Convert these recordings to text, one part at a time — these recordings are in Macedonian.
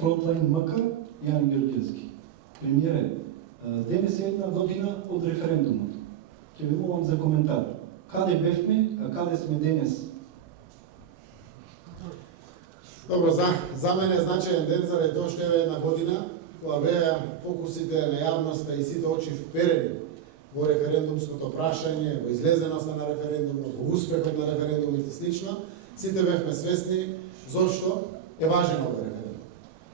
Frontline МК, Јан Георгиевски. Премиере, денес е една година од референдумот. Ќе ви молам за коментар. Каде бевме, а каде сме денес? Добро, за мене е значаен ден заради тоа што е една година кога беа фокусите на јавноста и сите очи вперени во референдумското прашање, во излезеноста на референдумот, во успехот на референдумите и слично. Сите бевме свесни зошто е важен овој референдум.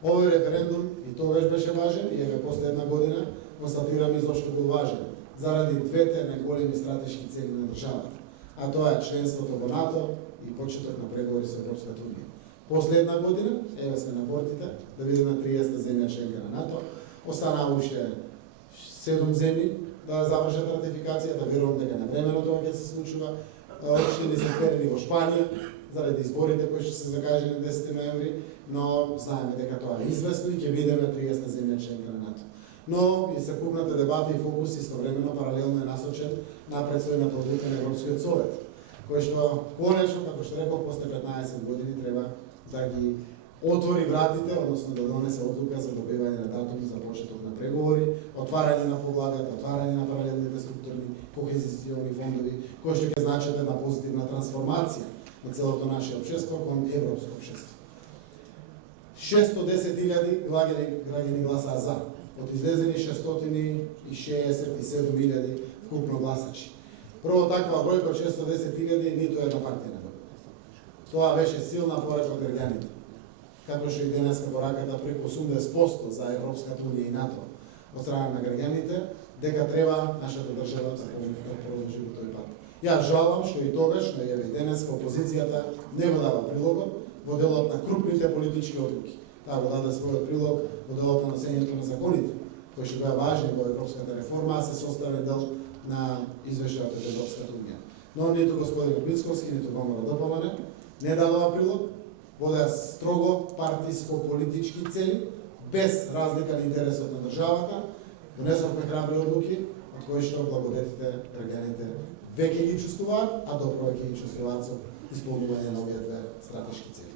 Овој референдум и тогаш беше важен и еве после една година констатираме зошто бил важен. Заради двете најголеми стратешки цели на државата, а тоа е членството во НАТО и почеток на преговори со Европската унија. После една година, еве сме на бортите, да видиме 30-та земја членка на НАТО, останаа уште 7 земји да завршат ратификацијата, верувам дека навремено тоа ќе се случува. Општини се вперени во Шпанија, заради изборите кои ќе се закажени 10 ноември, но знаеме дека тоа е известно и ќе бидеме 30-та земја членка на НАТО. Но и секупната дебата и фокус истовремено паралелно е насочен на предстојната одлука на Европскиот совет, кој што конечно, како што реков, после 15 години треба да ги отвори вратите, односно да донесе одлука за добивање на датум за почеток на преговори, отварање на поглавјата, отварање на паралелните структурни кохезиони фондови, кои што ќе значат една позитивна трансформација на целото наше општество кон европско општество. 610.000 граѓани гласаа за, од излезени 667.000 вкупно гласачи. Прво таква бројка од 610.000 ниту една партија не добила. Тоа беше силна порака од граѓаните. Како што и денеска пораката преку 80% за Европската унија и НАТО од страна на граѓаните, дека треба нашата држава да продолжи во тој пат. Ја жалам што и тогаш, но и денеска опозицијата не го дава прилогот во делот на крупните политички одлуки. Таа го даде својот прилог во делот на носењето на законите, кои што беа важни во европската реформа, а се составен дел на извештајот од Европската унија. Но ниту господин Бицковски, ниту ВМРО ДПМН не дадоа прилог, водеа строго партиско-политички цели, без разлика на интересот на државата, донесовме храбри одлуки, од кои што благодетите граѓаните веќе ги чувствуваат, а добро ќе ги чувствуваат со исполнување на овие две стратешки цели.